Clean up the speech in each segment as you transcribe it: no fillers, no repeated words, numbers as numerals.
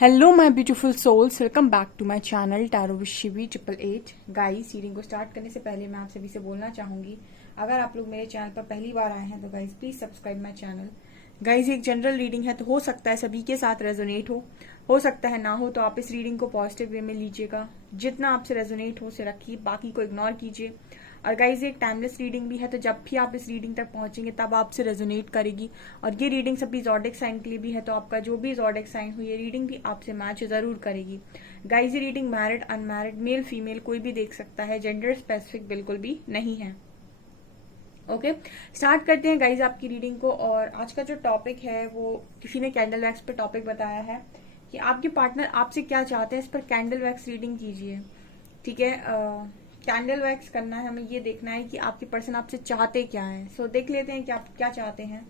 Hello my beautiful souls, welcome back to my channel tarot with Shivi 888। Guys, reading को start करने से पहले मैं आप सभी से बोलना चाहूंगी, अगर आप लोग मेरे चैनल पर पहली बार आए हैं तो guys please subscribe my channel. Guys, एक जनरल रीडिंग है तो हो सकता है सभी के साथ रेजोनेट हो सकता है ना हो, तो आप इस रीडिंग को पॉजिटिव वे में लीजिएगा। जितना आपसे रेजोनेट हो उसे रखिए, बाकी को इग्नोर कीजिए। और गाइज, एक टाइमलेस रीडिंग भी है, तो जब भी आप इस रीडिंग तक पहुंचेंगे तब आपसे रेजोनेट करेगी। और ये रीडिंग सभी ज़ोडिक साइन के लिए भी है, तो आपका जो भी ज़ोडिक साइन हो ये रीडिंग भी आपसे मैच जरूर करेगी। गाइज, ये reading married unmarried male female कोई भी देख सकता है, जेंडर स्पेसिफिक बिल्कुल भी नहीं है। ओके, स्टार्ट करते हैं गाइज आपकी रीडिंग को। और आज का जो टॉपिक है वो किसी ने कैंडल वैक्स पे टॉपिक बताया है कि आपके पार्टनर आपसे क्या चाहते हैं, इस पर कैंडल वैक्स रीडिंग कीजिए। ठीक है, कैंडल वैक्स करना है, हमें ये देखना है कि आपके पर्सन आपसे चाहते क्या है। सो देख लेते हैं कि आप क्या चाहते हैं।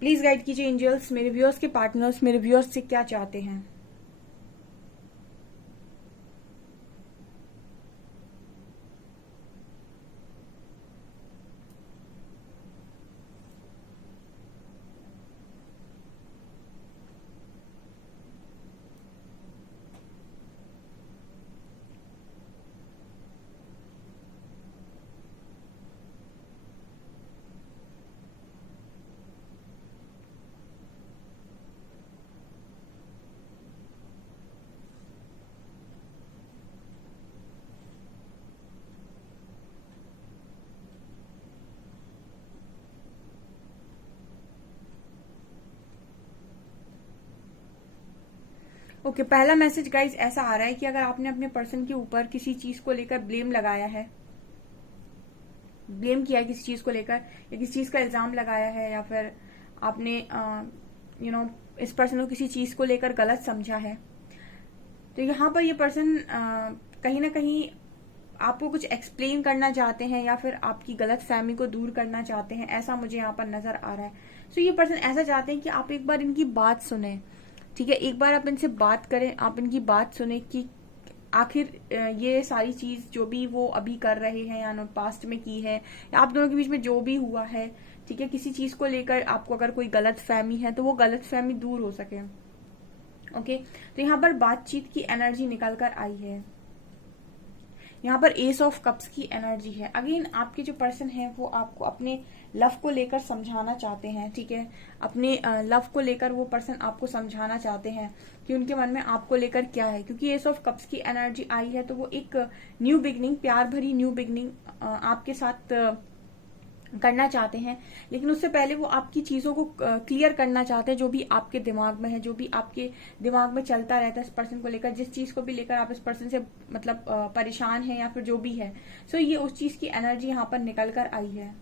प्लीज गाइड कीजिए एंजल्स, मेरे व्यूअर्स के पार्टनर्स मेरे व्यूअर्स से क्या चाहते हैं। ओके, पहला मैसेज गाइज ऐसा आ रहा है कि अगर आपने अपने पर्सन के ऊपर किसी चीज को लेकर ब्लेम लगाया है, ब्लेम किया है किसी चीज को लेकर, या किसी चीज का इल्जाम लगाया है, या फिर आपने इस पर्सन को किसी चीज को लेकर गलत समझा है, तो यहाँ पर ये पर्सन कहीं ना कहीं आपको कुछ एक्सप्लेन करना चाहते हैं या फिर आपकी गलत फहमी को दूर करना चाहते हैं, ऐसा मुझे यहाँ पर नजर आ रहा है। सो ये पर्सन ऐसा चाहते हैं कि आप एक बार इनकी बात सुने। ठीक है, एक बार आप इनसे बात करें, आप इनकी बात सुने कि आखिर ये सारी चीज जो भी वो अभी कर रहे हैं या पास्ट में की है, या आप दोनों के बीच में जो भी हुआ है, ठीक है, किसी चीज को लेकर आपको अगर कोई गलत फहमी है तो वो गलत फहमी दूर हो सके। ओके, तो यहाँ पर बातचीत की एनर्जी निकल कर आई है। यहाँ पर एस ऑफ कप्स की एनर्जी है। अगेन, आपके जो पर्सन है वो आपको अपने लव को लेकर समझाना चाहते हैं। ठीक है, अपने लव को लेकर वो पर्सन आपको समझाना चाहते हैं कि उनके मन में आपको लेकर क्या है, क्योंकि एस ऑफ कप्स की एनर्जी आई है तो वो एक न्यू बिगनिंग, प्यार भरी न्यू बिगनिंग आपके साथ करना चाहते हैं। लेकिन उससे पहले वो आपकी चीजों को क्लियर करना चाहते हैं, जो भी आपके दिमाग में है, जो भी आपके दिमाग में चलता रहता है इस पर्सन को लेकर, जिस चीज को भी लेकर आप इस पर्सन से मतलब परेशान हैं या फिर जो भी है। सो ये उस चीज की एनर्जी यहाँ पर निकल कर आई है।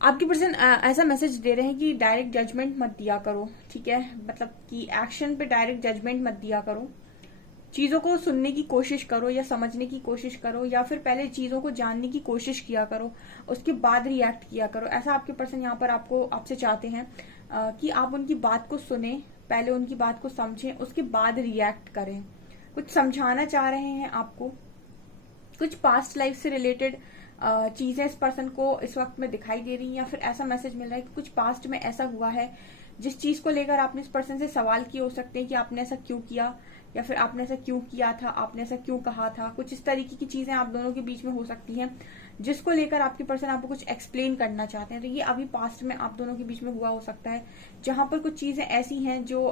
आपकी पर्सन ऐसा मैसेज दे रहे हैं कि डायरेक्ट जजमेंट मत दिया करो। ठीक है, मतलब कि एक्शन पे डायरेक्ट जजमेंट मत दिया करो, चीजों को सुनने की कोशिश करो या समझने की कोशिश करो, या फिर पहले चीजों को जानने की कोशिश किया करो, उसके बाद रिएक्ट किया करो। ऐसा आपके पर्सन यहाँ पर आपसे चाहते हैं कि आप उनकी बात को सुने, पहले उनकी बात को समझें, उसके बाद रिएक्ट करें। कुछ समझाना चाह रहे हैं आपको, कुछ पास्ट लाइफ से रिलेटेड चीजें इस पर्सन को इस वक्त में दिखाई दे रही हैं, या फिर ऐसा मैसेज मिल रहा है कि कुछ पास्ट में ऐसा हुआ है जिस चीज को लेकर आपने इस पर्सन से सवाल किए हो सकते हैं कि आपने ऐसा क्यों किया, या फिर आपने ऐसा क्यों किया था, आपने ऐसा क्यों कहा था। कुछ इस तरीके की चीजें आप दोनों के बीच में हो सकती हैं जिसको लेकर आपके पर्सन आपको कुछ एक्सप्लेन करना चाहते हैं। तो ये अभी पास्ट में आप दोनों के बीच में हुआ हो सकता है, जहां पर कुछ चीजें ऐसी हैं जो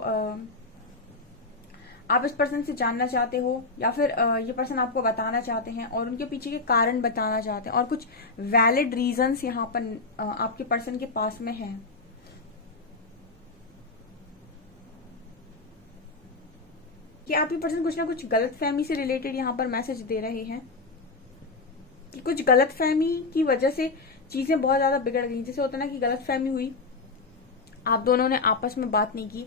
आप इस पर्सन से जानना चाहते हो, या फिर ये पर्सन आपको बताना चाहते हैं और उनके पीछे के कारण बताना चाहते हैं, और कुछ वैलिड रीजंस यहाँ पर आपके पर्सन के पास में हैं। कि आपके पर्सन कुछ ना कुछ गलतफहमी से रिलेटेड यहाँ पर मैसेज दे रहे हैं कि कुछ गलतफहमी की वजह से चीजें बहुत ज्यादा बिगड़ गई। जैसे होता है ना कि गलतफहमी हुई, आप दोनों ने आपस में बात नहीं की,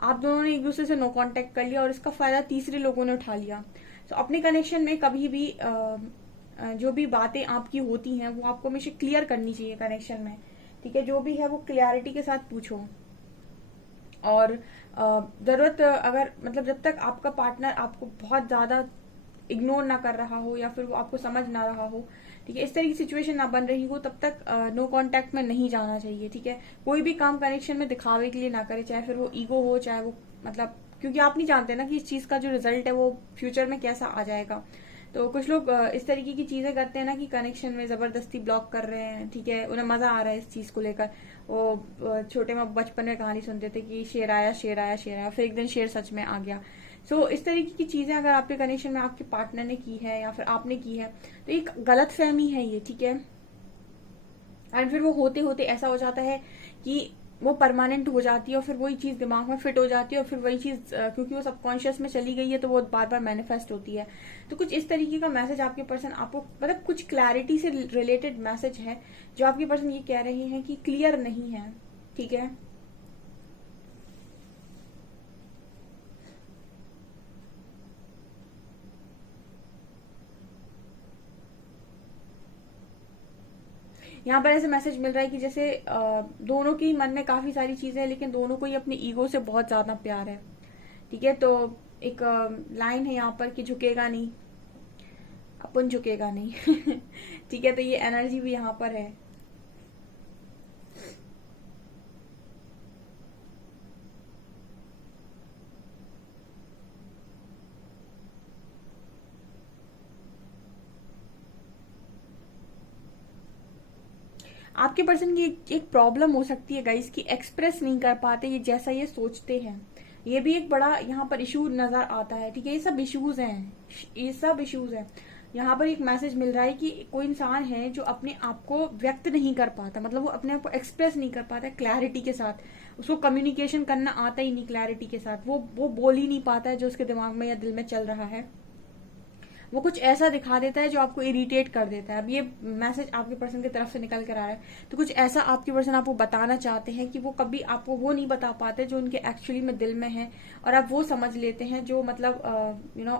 आप दोनों ने एक दूसरे से नो कांटेक्ट कर लिया और इसका फायदा तीसरे लोगों ने उठा लिया। तो अपने कनेक्शन में कभी भी जो भी बातें आपकी होती हैं वो आपको हमेशा क्लियर करनी चाहिए कनेक्शन में, ठीक है। जो भी है वो क्लियरिटी के साथ पूछो, और जरूरत अगर मतलब जब तक आपका पार्टनर आपको बहुत ज्यादा इग्नोर ना कर रहा हो या फिर वो आपको समझ ना रहा हो, ठीक है, इस तरह की सिचुएशन ना बन रही हो, तब तक नो कांटेक्ट में नहीं जाना चाहिए, ठीक है। कोई भी काम कनेक्शन में दिखावे के लिए ना करे, चाहे फिर वो ईगो हो, चाहे वो मतलब, क्योंकि आप नहीं जानते ना कि इस चीज का जो रिजल्ट है वो फ्यूचर में कैसा आ जाएगा। तो कुछ लोग इस तरीके की चीजें करते हैं ना कि कनेक्शन में जबरदस्ती ब्लॉक कर रहे हैं, ठीक है, उन्हें मजा आ रहा है इस चीज को लेकर। वो छोटे में बचपन में कहानी सुनते थे कि शेर आया शेर आया शेर आया, फिर एक दिन शेर सच में आ गया। सो इस तरीके की चीजें अगर आपके कनेक्शन में आपके पार्टनर ने की है या फिर आपने की है, तो एक गलत फहमी है ये, ठीक है। एंड फिर वो होते होते ऐसा हो जाता है कि वो परमानेंट हो जाती है और फिर वही चीज दिमाग में फिट हो जाती है, और फिर वही चीज क्योंकि वो सबकॉन्शियस में चली गई है तो वो बार बार मैनिफेस्ट होती है। तो कुछ इस तरीके का मैसेज आपके पर्सन आपको मतलब कुछ क्लैरिटी से रिलेटेड मैसेज है जो आपके पर्सन ये कह रहे हैं कि क्लियर नहीं है, ठीक है। यहाँ पर ऐसे मैसेज मिल रहा है कि जैसे दोनों के ही मन में काफी सारी चीजें हैं, लेकिन दोनों को ही अपनी ईगो से बहुत ज्यादा प्यार है, ठीक है। तो एक लाइन है यहाँ पर कि झुकेगा नहीं, अपन झुकेगा नहीं ठीक है। तो ये एनर्जी भी यहाँ पर है। आपके पर्सन की एक प्रॉब्लम हो सकती है गाइस कि एक्सप्रेस नहीं कर पाते ये जैसा ये सोचते हैं। ये भी एक बड़ा यहाँ पर इशू नजर आता है, ठीक है। ये सब इश्यूज हैं, ये सब इश्यूज हैं। यहाँ पर एक मैसेज मिल रहा है कि कोई इंसान है जो अपने आप को व्यक्त नहीं कर पाता, मतलब वो अपने आप को एक्सप्रेस नहीं कर पाता क्लैरिटी के साथ, उसको कम्युनिकेशन करना आता ही नहीं क्लैरिटी के साथ, वो बोल ही नहीं पाता है जो उसके दिमाग में या दिल में चल रहा है। वो कुछ ऐसा दिखा देता है जो आपको इरिटेट कर देता है। अब ये मैसेज आपके पर्सन की तरफ से निकल कर आ रहा है, तो कुछ ऐसा आपके पर्सन आपको बताना चाहते हैं कि वो कभी आपको वो नहीं बता पाते जो उनके एक्चुअली में दिल में है, और आप वो समझ लेते हैं जो मतलब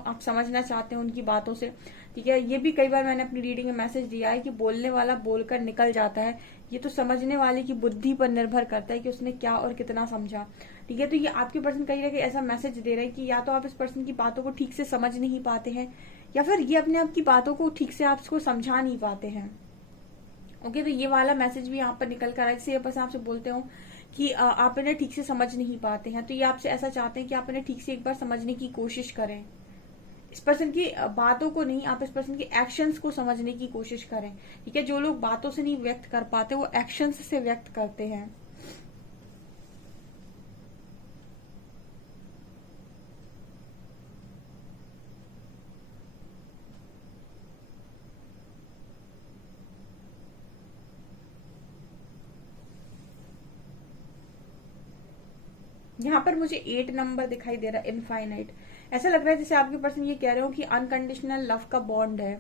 आप समझना चाहते हैं उनकी बातों से, ठीक है। ये भी कई बार मैंने अपनी रीडिंग में मैसेज दिया है कि बोलने वाला बोलकर निकल जाता है, ये तो समझने वाले की बुद्धि पर निर्भर करता है कि उसने क्या और कितना समझा, ठीक है। तो ये आपके पर्सन कहीं ना कहीं ऐसा मैसेज दे रहे हैं कि या तो आप इस पर्सन की बातों को ठीक से समझ नहीं पाते हैं, या फिर ये अपने आप की बातों को ठीक से आपको समझा नहीं पाते हैं। ओके, तो ये वाला मैसेज भी यहाँ पर निकल कर आए। जैसे ये पर्सन आपसे बोलते हो कि आप इन्हें ठीक से समझ नहीं पाते हैं, तो ये आपसे ऐसा चाहते हैं कि आप इन्हें ठीक से एक बार समझने की कोशिश करें। इस पर्सन की बातों को नहीं, आप इस पर्सन के एक्शंस को समझने की कोशिश करें, ठीक है। जो लोग बातों से नहीं व्यक्त कर पाते वो एक्शंस से व्यक्त करते हैं। यहाँ पर मुझे 8 नंबर दिखाई दे रहा है, इनफाइनाइट। ऐसा लग रहा है जैसे आपके पर्सन ये कह रहे हो कि अनकंडीशनल लव का बॉन्ड है,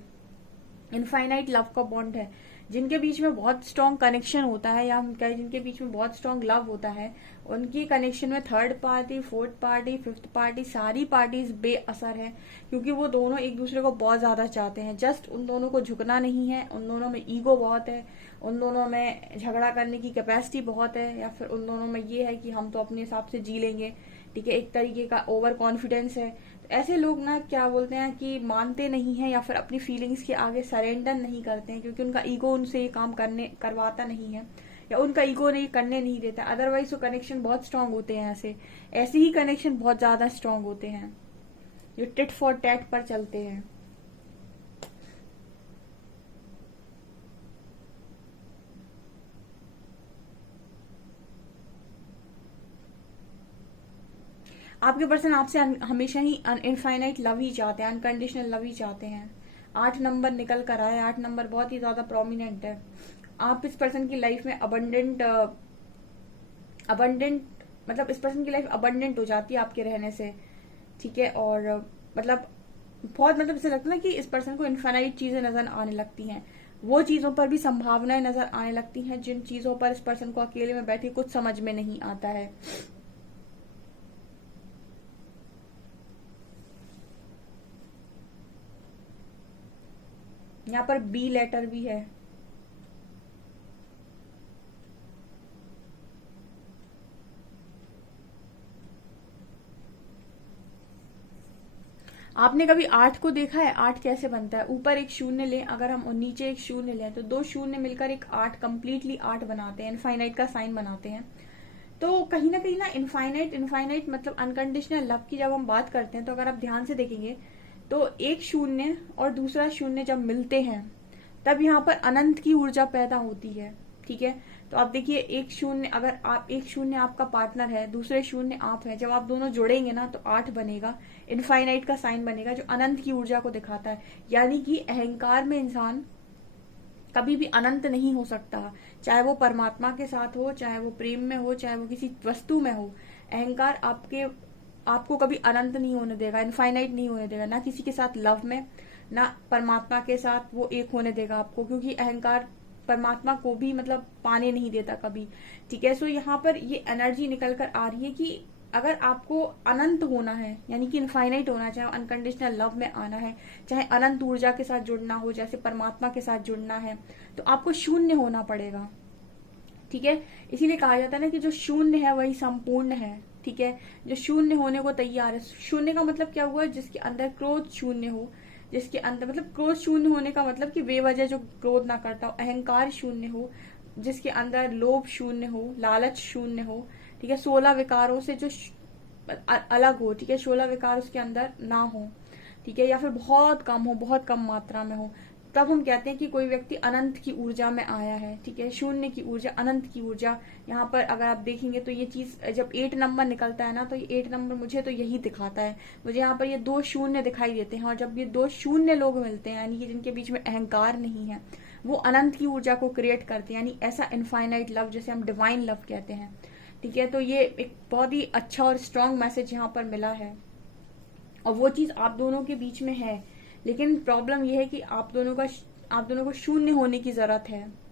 इनफाइनाइट लव का बॉन्ड है, जिनके बीच में बहुत स्ट्रॉन्ग कनेक्शन होता है, या हम कहें जिनके बीच में बहुत स्ट्रॉन्ग लव होता है, उनकी कनेक्शन में third party, fourth party, fifth party, सारी पार्टीज बेअसर है, क्योंकि वो दोनों एक दूसरे को बहुत ज्यादा चाहते हैं। जस्ट उन दोनों को झुकना नहीं है, उन दोनों में ईगो बहुत है, उन दोनों में झगड़ा करने की कैपेसिटी बहुत है, या फिर उन दोनों में ये है कि हम तो अपने हिसाब से जी लेंगे, ठीक है। एक तरीके का ओवर कॉन्फिडेंस है। तो ऐसे लोग ना क्या बोलते हैं कि मानते नहीं है या फिर अपनी फीलिंग्स के आगे सरेंडर नहीं करते हैं, क्योंकि उनका ईगो उनसे ये काम करवाता नहीं है, या उनका ईगो नहीं करने नहीं देता, अदरवाइज वो कनेक्शन बहुत स्ट्रांग होते हैं। ऐसे ही कनेक्शन बहुत ज्यादा स्ट्रांग होते हैं जो टिट फॉर टैट पर चलते हैं। आपके पर्सन आपसे हमेशा ही इनफाइनाइट लव ही चाहते हैं, अनकंडीशनल लव ही चाहते हैं। 8 नंबर निकल कर आया, 8 नंबर बहुत ही ज्यादा प्रोमिनेंट है। आप इस पर्सन की लाइफ में अबंडेंट मतलब इस पर्सन की लाइफ अबंडेंट हो जाती है आपके रहने से, ठीक है। और मतलब बहुत मतलब ऐसा लगता है ना कि इस पर्सन को इनफाइनाइट चीजें नजर आने लगती हैं। वो चीजों पर भी संभावनाएं नजर आने लगती हैं जिन चीजों पर इस पर्सन को अकेले में बैठे कुछ समझ में नहीं आता है। यहाँ पर बी लेटर भी है। आपने कभी 8 को देखा है? 8 कैसे बनता है? ऊपर एक शून्य लें अगर हम और नीचे एक शून्य लें तो 2 शून्य मिलकर एक 8 कंप्लीटली 8 बनाते हैं, इनफाइनाइट का साइन बनाते हैं। तो कहीं ना इनफाइनाइट मतलब अनकंडीशनल लव की जब हम बात करते हैं तो अगर आप ध्यान से देखेंगे तो एक शून्य और दूसरा शून्य जब मिलते हैं तब यहाँ पर अनंत की ऊर्जा पैदा होती है, ठीक है। तो आप देखिए एक शून्य, अगर आप एक शून्य आपका पार्टनर है, दूसरे शून्य आप है, जब आप दोनों जुड़ेंगे ना तो 8 बनेगा, इनफाइनाइट का साइन बनेगा जो अनंत की ऊर्जा को दिखाता है। यानी कि अहंकार में इंसान कभी भी अनंत नहीं हो सकता, चाहे वो परमात्मा के साथ हो, चाहे वो प्रेम में हो, चाहे वो किसी वस्तु में हो। अहंकार आपको कभी अनंत नहीं होने देगा, इनफाइनाइट नहीं होने देगा, ना किसी के साथ लव में, ना परमात्मा के साथ वो एक होने देगा आपको, क्योंकि अहंकार परमात्मा को भी मतलब पाने नहीं देता कभी, ठीक है। सो यहाँ पर ये एनर्जी निकल कर आ रही है कि अगर आपको अनंत होना है, यानी कि इनफाइनाइट होना है, चाहे अनकंडीशनल लव में आना है, चाहे अनंत ऊर्जा के साथ जुड़ना हो, जैसे परमात्मा के साथ जुड़ना है, तो आपको शून्य होना पड़ेगा, ठीक है। इसीलिए कहा जाता है ना कि जो शून्य है वही संपूर्ण है, ठीक है। जो शून्य होने को तैयार है, शून्य का मतलब क्या हुआ? जिसके अंदर क्रोध शून्य हो, जिसके अंदर मतलब क्रोध शून्य होने का मतलब कि बेवजह जो क्रोध ना करता हो, अहंकार शून्य हो, जिसके अंदर लोभ शून्य हो, लालच शून्य हो, ठीक है। 16 विकारों से जो अलग हो, ठीक है, 16 विकार उसके अंदर ना हो, ठीक है, या फिर बहुत कम हो, बहुत कम मात्रा में हो, तब हम कहते हैं कि कोई व्यक्ति अनंत की ऊर्जा में आया है, ठीक है। शून्य की ऊर्जा, अनंत की ऊर्जा, यहाँ पर अगर आप देखेंगे तो ये चीज जब 8 नंबर निकलता है ना तो ये 8 नंबर मुझे तो यही दिखाता है। मुझे यहाँ पर ये 2 शून्य दिखाई देते हैं, और जब ये 2 शून्य लोग मिलते हैं, यानी कि जिनके बीच में अहंकार नहीं है, वो अनंत की ऊर्जा को क्रिएट करते हैं, यानी ऐसा इनफाइनाइट लव जिसे हम डिवाइन लव कहते हैं, ठीक है। तो ये एक बहुत ही अच्छा और स्ट्रांग मैसेज यहाँ पर मिला है, और वो चीज आप दोनों के बीच में है। लेकिन प्रॉब्लम ये है कि आप दोनों को शून्य होने की जरूरत है।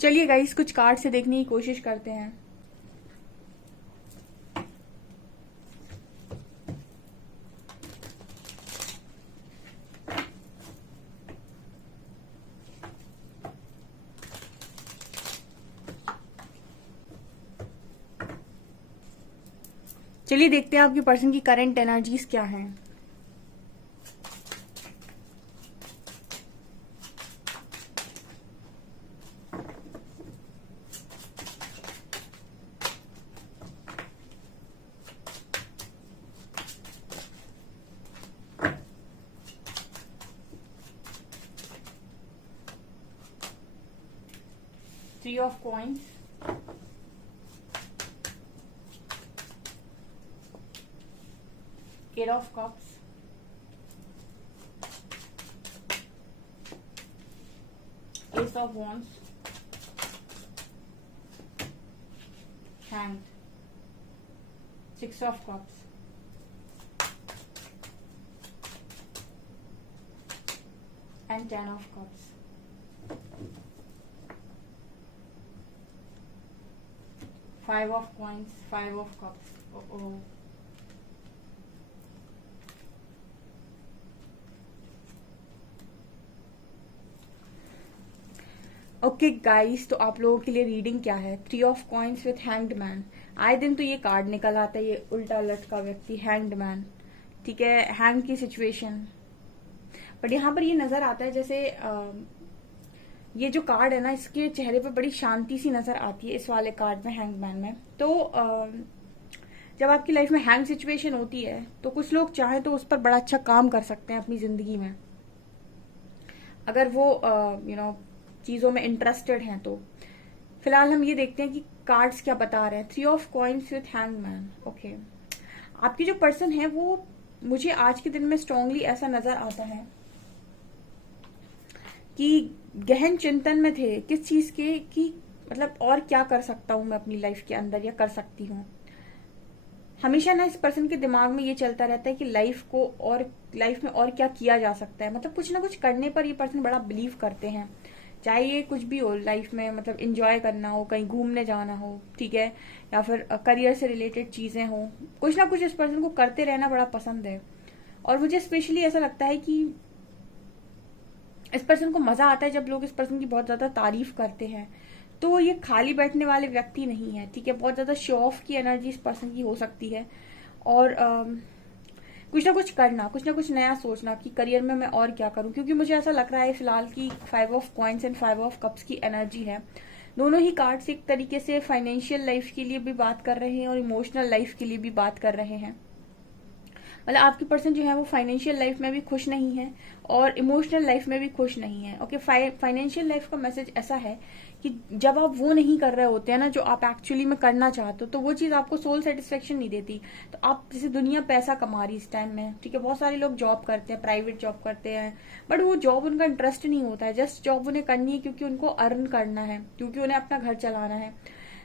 चलिए गाइस कुछ कार्ड से देखने की कोशिश करते हैं। चलिए देखते हैं आपके पर्सन की करंट एनर्जीज क्या हैं। Three of coins, Eight of cups, Ace of wands, Hanged, Six of cups, and Ten of cups. Five of coins, Five of cups. Okay guys, तो आप लोगों के लिए रीडिंग क्या है? 3 of coins with hanged man. आए दिन तो ये कार्ड निकल आता है, ये उल्टा लटका व्यक्ति, हैंग्ड मैन। ठीक है, हैंग की सिचुएशन। बट यहाँ पर ये नजर आता है जैसे ये जो कार्ड है ना, इसके चेहरे पे बड़ी शांति सी नजर आती है इस वाले कार्ड में, हैंग मैन में। तो जब आपकी लाइफ में हैंग सिचुएशन होती है तो कुछ लोग चाहे तो उस पर बड़ा अच्छा काम कर सकते हैं अपनी जिंदगी में, अगर वो चीजों में इंटरेस्टेड हैं तो। फिलहाल हम ये देखते हैं कि कार्ड्स क्या बता रहे हैं। 3 of coins with hang man. Okay, आपकी जो पर्सन है वो मुझे आज के दिन में स्ट्रांगली ऐसा नजर आता है कि गहन चिंतन में थे किस चीज के, कि मतलब और क्या कर सकता हूं मैं अपनी लाइफ के अंदर, या कर सकती हूँ। हमेशा ना इस पर्सन के दिमाग में ये चलता रहता है कि लाइफ में और क्या किया जा सकता है। मतलब कुछ ना कुछ करने पर ये पर्सन बड़ा बिलीव करते हैं, चाहे ये कुछ भी हो लाइफ में, मतलब एंजॉय करना हो, कहीं घूमने जाना हो, ठीक है, या फिर करियर से रिलेटेड चीजें हो, कुछ ना कुछ इस पर्सन को करते रहना बड़ा पसंद है। और मुझे स्पेशली ऐसा लगता है कि इस पर्सन को मजा आता है जब लोग इस पर्सन की बहुत ज्यादा तारीफ करते हैं। तो ये खाली बैठने वाले व्यक्ति नहीं है, ठीक है। बहुत ज्यादा शो ऑफ की एनर्जी इस पर्सन की हो सकती है, और कुछ ना कुछ करना, कुछ ना कुछ नया सोचना कि करियर में मैं और क्या करूं। क्योंकि मुझे ऐसा लग रहा है फिलहाल की 5 of coins and 5 of cups की एनर्जी है। दोनों ही कार्ड्स एक तरीके से फाइनेंशियल लाइफ के लिए भी बात कर रहे हैं और इमोशनल लाइफ के लिए भी बात कर रहे हैं। मतलब आपकी पर्सन जो है वो फाइनेंशियल लाइफ में भी खुश नहीं है और इमोशनल लाइफ में भी खुश नहीं है। ओके, फाइनेंशियल लाइफ का मैसेज ऐसा है कि जब आप वो नहीं कर रहे होते हैं ना जो आप एक्चुअली में करना चाहते हो, तो वो चीज आपको सोल सेटिस्फेक्शन नहीं देती। तो आप जैसे दुनिया पैसा कमा रही इस टाइम में, ठीक है, बहुत सारे लोग जॉब करते हैं, प्राइवेट जॉब करते हैं, बट वो जॉब उनका इंटरेस्ट नहीं होता है। जस्ट जॉब उन्हें करनी है क्योंकि उनको अर्न करना है, क्योंकि उन्हें अपना घर चलाना है।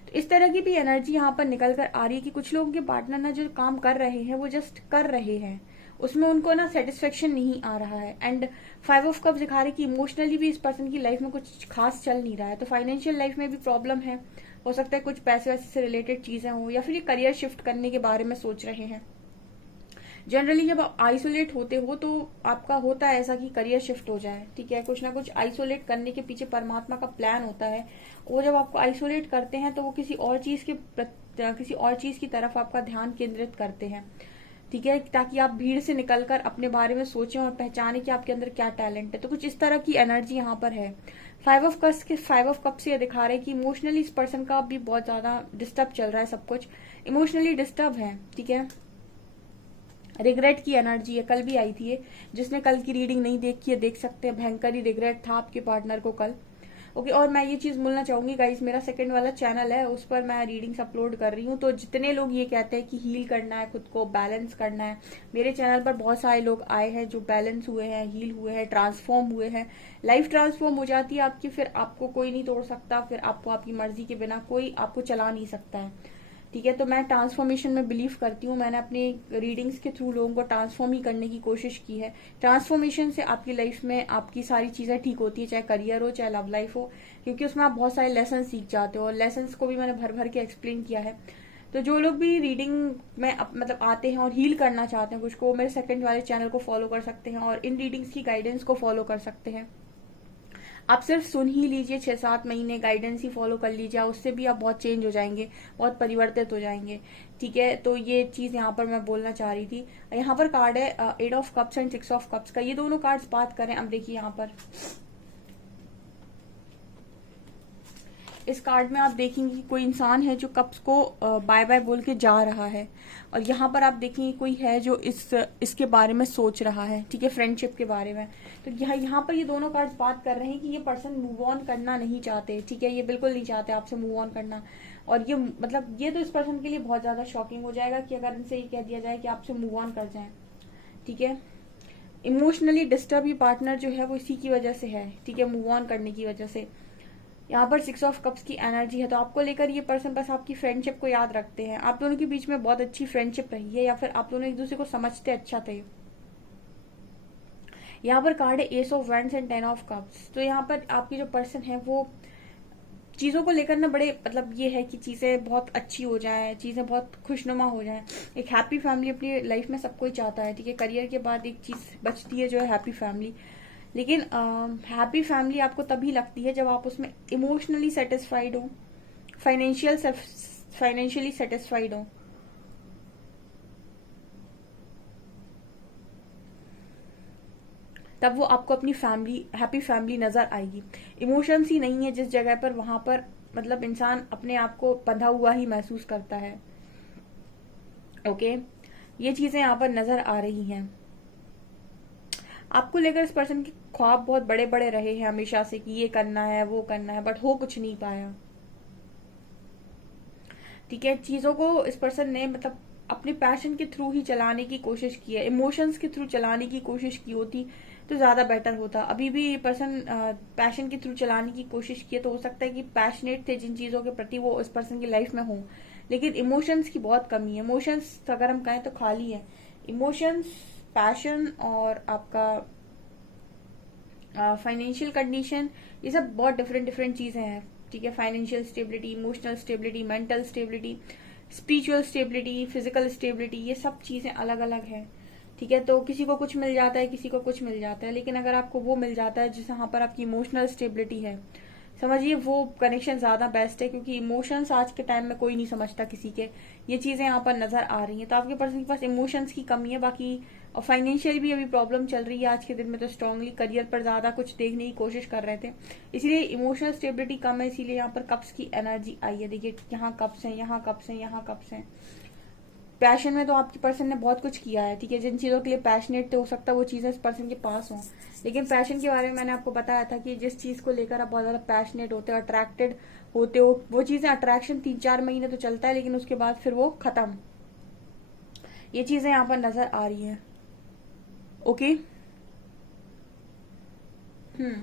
तो इस तरह की भी एनर्जी यहाँ पर निकल कर आ रही है कि कुछ लोगों के पार्टनर ना जो काम कर रहे हैं वो जस्ट कर रहे हैं, उसमें उनको ना सेटिस्फेक्शन नहीं आ रहा है। एंड 5 ऑफ कप दिखा रहे कि इमोशनली भी इस पर्सन की लाइफ में कुछ खास चल नहीं रहा है। तो फाइनेंशियल लाइफ में भी प्रॉब्लम है, हो सकता है कुछ पैसे वैसे से रिलेटेड चीजें हो, या फिर ये करियर शिफ्ट करने के बारे में सोच रहे हैं। जनरली जब आप आइसोलेट होते हो तो आपका होता है ऐसा कि करियर शिफ्ट हो जाए, ठीक है, कुछ ना कुछ आइसोलेट करने के पीछे परमात्मा का प्लान होता है। वो जब आपको आइसोलेट करते हैं तो वो किसी और चीज की तरफ आपका ध्यान केंद्रित करते हैं, ठीक है, ताकि आप भीड़ से निकलकर अपने बारे में सोचें और पहचाने कि आपके अंदर क्या टैलेंट है। तो कुछ इस तरह की एनर्जी यहाँ पर है। 5 ऑफ कप से ये दिखा रहे हैं कि इमोशनली इस पर्सन का भी बहुत ज्यादा डिस्टर्ब चल रहा है, सब कुछ इमोशनली डिस्टर्ब है, ठीक है। रिग्रेट की एनर्जी है, कल भी आई थी ये, जिसने कल की रीडिंग नहीं देखी है देख सकते हैं। भयंकर ही रिग्रेट था आपके पार्टनर को कल। ओके, और मैं ये चीज बोलना चाहूंगी गाइस, मेरा सेकंड वाला चैनल है, उस पर मैं रीडिंग्स अपलोड कर रही हूँ। तो जितने लोग ये कहते हैं कि हील करना है, खुद को बैलेंस करना है, मेरे चैनल पर बहुत सारे लोग आए हैं जो बैलेंस हुए हैं, हील हुए हैं, ट्रांसफॉर्म हुए हैं। लाइफ ट्रांसफॉर्म हो जाती है आपकी, फिर आपको कोई नहीं तोड़ सकता, फिर आपको आपकी मर्जी के बिना कोई आपको चला नहीं सकता है, ठीक है। तो मैं ट्रांसफॉर्मेशन में बिलीव करती हूँ। मैंने अपनी रीडिंग्स के थ्रू लोगों को ट्रांसफॉर्म ही करने की कोशिश की है। ट्रांसफॉर्मेशन से आपकी लाइफ में आपकी सारी चीजें ठीक होती है, चाहे करियर हो चाहे लव लाइफ हो, क्योंकि उसमें आप बहुत सारे लेसन सीख जाते हो, और लेसन को भी मैंने भर भर के एक्सप्लेन किया है। तो जो लोग भी रीडिंग में मतलब आते हैं और हील करना चाहते हैं कुछ को, मेरे सेकंड वाले चैनल को फॉलो कर सकते हैं और इन रीडिंग्स की गाइडेंस को फॉलो कर सकते हैं। आप सिर्फ सुन ही लीजिए, 6-7 महीने गाइडेंस ही फॉलो कर लीजिए, उससे भी आप बहुत चेंज हो जाएंगे, बहुत परिवर्तित हो जाएंगे, ठीक है। तो ये चीज यहाँ पर मैं बोलना चाह रही थी। यहाँ पर कार्ड है 8 of cups and 6 of cups का। ये दोनों कार्ड्स बात करें, अब देखिए यहाँ पर इस कार्ड में आप देखेंगे कि कोई इंसान है जो कप्स को बाय बाय बोल के जा रहा है, और यहाँ पर आप देखेंगे कोई है जो इसके बारे में सोच रहा है, ठीक है, फ्रेंडशिप के बारे में। तो यहाँ पर ये दोनों कार्ड्स बात कर रहे हैं कि ये पर्सन मूव ऑन करना नहीं चाहते, ठीक है, ये बिल्कुल नहीं चाहते आपसे मूव ऑन करना। और ये मतलब ये तो इस पर्सन के लिए बहुत ज्यादा शॉकिंग हो जाएगा कि अगर इनसे ये कह दिया जाए कि आपसे मूव ऑन कर जाए, ठीक है। इमोशनली डिस्टर्ब ये पार्टनर जो है वो इसी की वजह से है, ठीक है, मूव ऑन करने की वजह से। यहाँ पर 6 ऑफ कप्स की एनर्जी है, तो आपको लेकर ये पर्सन बस आपकी फ्रेंडशिप को याद रखते हैं। आप दोनों के बीच में बहुत अच्छी फ्रेंडशिप रही है, या फिर आप दोनों एक दूसरे को समझते अच्छा थे। यहाँ पर कार्ड है S of wands and 10 of cups. तो यहाँ पर आपकी जो पर्सन है वो चीज़ों को लेकर ना बड़े मतलब ये है कि चीज़ें बहुत अच्छी हो जाए, चीज़ें बहुत खुशनुमा हो जाए। एक हैप्पी फैमिली अपनी लाइफ में सब कोई चाहता है, ठीक है। करियर के बाद एक चीज़ बचती है जो है हैप्पी फैमिली। लेकिन हैप्पी फैमिली आपको तभी लगती है जब आप उसमें इमोशनली सेटिस्फाइड हो, फाइनेंशियली सेटिस्फाइड हो। तब वो आपको अपनी फैमिली, हैप्पी फैमिली नजर आएगी। इमोशंस ही नहीं है जिस जगह पर, वहां पर मतलब इंसान अपने आप को बंधा हुआ ही महसूस करता है। ओके, ये चीजें यहाँ पर नजर आ रही हैं। आपको लेकर इस पर्सन के ख्वाब बहुत बड़े बड़े रहे हैं हमेशा से कि ये करना है वो करना है, बट हो कुछ नहीं पाया, ठीक है। चीजों को इस पर्सन ने मतलब अपने पैशन के थ्रू ही चलाने की कोशिश की है, इमोशंस के थ्रू चलाने की कोशिश की होती तो ज्यादा बेटर होता। अभी भी ये पर्सन पैशन के थ्रू चलाने की कोशिश की है, तो हो सकता है कि पैशनेट थे जिन चीजों के प्रति वो इस पर्सन की लाइफ में हो, लेकिन इमोशंस की बहुत कमी है। इमोशंस अगर हम कहें तो खाली है। इमोशंस, पैशन और आपका फाइनेंशियल कंडीशन, ये सब बहुत डिफरेंट डिफरेंट चीजें हैं, ठीक है। Financial stability, emotional stability, mental stability, spiritual stability, physical stability, ये सब चीजें अलग अलग है, ठीक है। तो किसी को कुछ मिल जाता है, किसी को कुछ मिल जाता है, लेकिन अगर आपको वो मिल जाता है जिस यहाँ पर आपकी इमोशनल स्टेबिलिटी है, समझिए वो कनेक्शन ज्यादा बेस्ट है, क्योंकि इमोशंस आज के टाइम में कोई नहीं समझता किसी के। ये चीजें यहाँ पर नजर आ रही हैं। तो आपके पर्सन के पास इमोशंस की कमी है, बाकी और फाइनेंशियल भी अभी प्रॉब्लम चल रही है आज के दिन में। तो स्ट्रांगली करियर पर ज्यादा कुछ देखने की कोशिश कर रहे थे, इसीलिए इमोशनल स्टेबिलिटी कम है, इसीलिए यहाँ पर कप्स की एनर्जी आई है। देखिए यहाँ कप्स है, यहाँ कप्स है, यहाँ कप्स है। पैशन में तो आपके पर्सन ने बहुत कुछ किया है, ठीक है। जिन चीजों के लिए पैशनेट थे, हो सकता है वो चीजें इस पर्सन के पास हों, लेकिन पैशन के बारे में मैंने आपको बताया था कि जिस चीज को लेकर आप बहुत ज्यादा पैशनेट होते हो, अट्रैक्टेड होते हो, वो चीजें, अट्रैक्शन 3-4 महीने तो चलता है, लेकिन उसके बाद फिर वो खत्म। ये चीजें यहाँ पर नजर आ रही है। ओके। हम्म।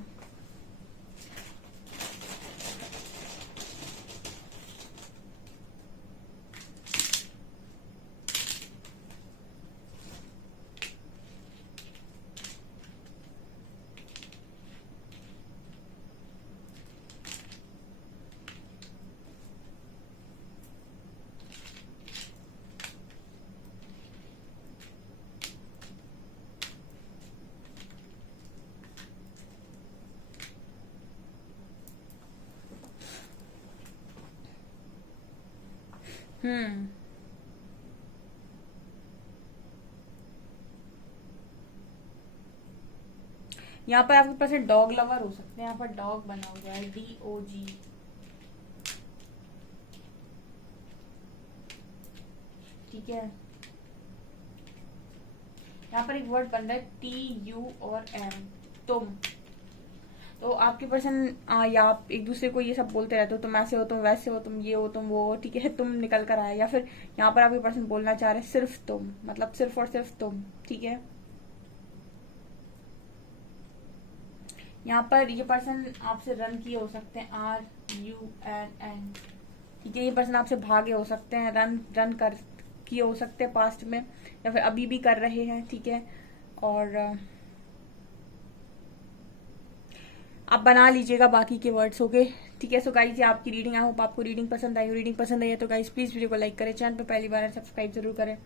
हम्म। यहाँ पर आपके पास डॉग लवर हो सकते हैं। यहाँ पर डॉग बना हुआ है, DOG, ठीक है। यहाँ पर एक वर्ड बन रहा है TU और M, तुम। तो आपके पर्सन या आप एक दूसरे को ये सब बोलते रहते हो, तुम ऐसे हो, तुम वैसे हो, तुम ये हो, तुम वो हो, ठीक है। तुम निकल कर आए, या फिर यहाँ पर आपके पर्सन बोलना चाह रहे हैं सिर्फ तुम, मतलब सिर्फ और सिर्फ तुम, ठीक है। यहाँ पर ये पर्सन आपसे रन किए हो सकते हैं, RUNN, ठीक है। ये पर्सन आपसे भागे हो सकते हैं, रन कर किए हो सकते हैं पास्ट में, या फिर अभी भी कर रहे हैं, ठीक है। और आप बना लीजिएगा बाकी के वर्ड्स, ओके, ठीक है। सो गाइस, ये आपकी रीडिंग, आई होप आपको रीडिंग पसंद आई हो। रीडिंग पसंद आई है तो गाइस प्लीज वीडियो को लाइक करें, चैनल पे पहली बार है सब्सक्राइब जरूर करें।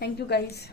Thank you guys.